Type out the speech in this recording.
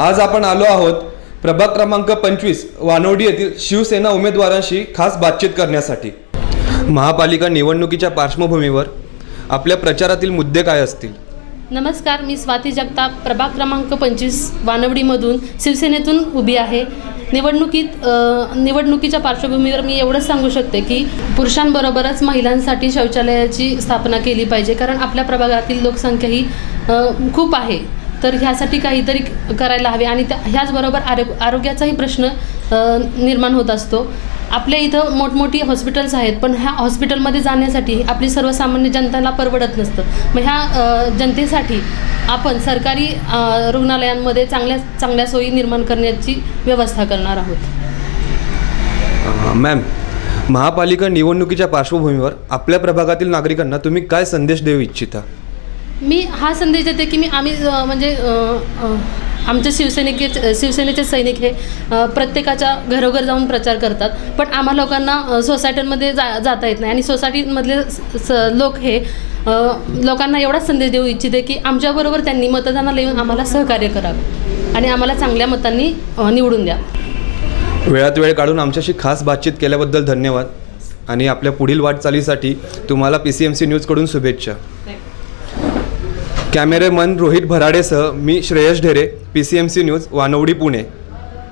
आज आपण आलो आहोत प्रभाग क्रमांक पंचवीस वानवडी येथील शिवसेना उमेदवारांशी खास बातचीत करण्यासाठी. महापालिका निवडणुकीच्या पार्श्वभूमीवर आपल्या प्रचारातील मुद्दे काय असतील? नमस्कार मी स्वाती जगताप प्रभाग क्रमांक पंचवीस वानवडीमधून शिवसेनेतून उभी आहे. निवडणुकीत निवडणुकीच्या पार्श्वभूमीवर मी एवढंच सांगू शकते की पुरुषांबरोबरच महिलांसाठी शौचालयाची स्थापना केली पाहिजे कारण आपल्या प्रभागातील लोकसंख्या ही खूप आहे. तर ह्यासाठी काहीतरी करायला हवे. आणि त्या ह्याचबरोबर आरो आरोग्याचाही प्रश्न निर्माण होत असतो. आपल्या इथं मोठमोठी हॉस्पिटल्स आहेत पण ह्या हॉस्पिटलमध्ये जाण्यासाठी आपली सर्वसामान्य जनताला परवडत नसतं. मग ह्या जनतेसाठी आपण सरकारी रुग्णालयांमध्ये चांगल्या चांगल्या सोयी निर्माण करण्याची व्यवस्था करणार आहोत. मॅम महापालिका निवडणुकीच्या पार्श्वभूमीवर आपल्या प्रभागातील नागरिकांना तुम्ही काय संदेश देऊ इच्छिता? मी हा संदेश देते की मी आम्ही म्हणजे आमच्या अ, आमचे शिवसैनिक शिवसेनेचे सैनिक हे प्रत्येकाच्या घरोघर जाऊन प्रचार करतात. पण आम्हा लोकांना सोसायट्यांमध्ये जा जाता येत नाही. आणि सोसायटीमधले स- स- लोक हे लोकांना एवढाच संदेश देऊ इच्छिते की आमच्याबरोबर त्यांनी मतदानाला येऊन आम्हाला सहकार्य करावं. आणि आम्हाला चांगल्या मतांनी निवडून द्या. वेळात वेळ काढून आमच्याशी खास बातचीत केल्याबद्दल धन्यवाद. आणि आपल्या पुढील वाटचालीसाठी तुम्हाला पी सी एम सी न्यूजकडून शुभेच्छा. कॅमेरेमन रोहित भराडेसह मी Shreyas Dhere P C M C news Wanwadi Pune.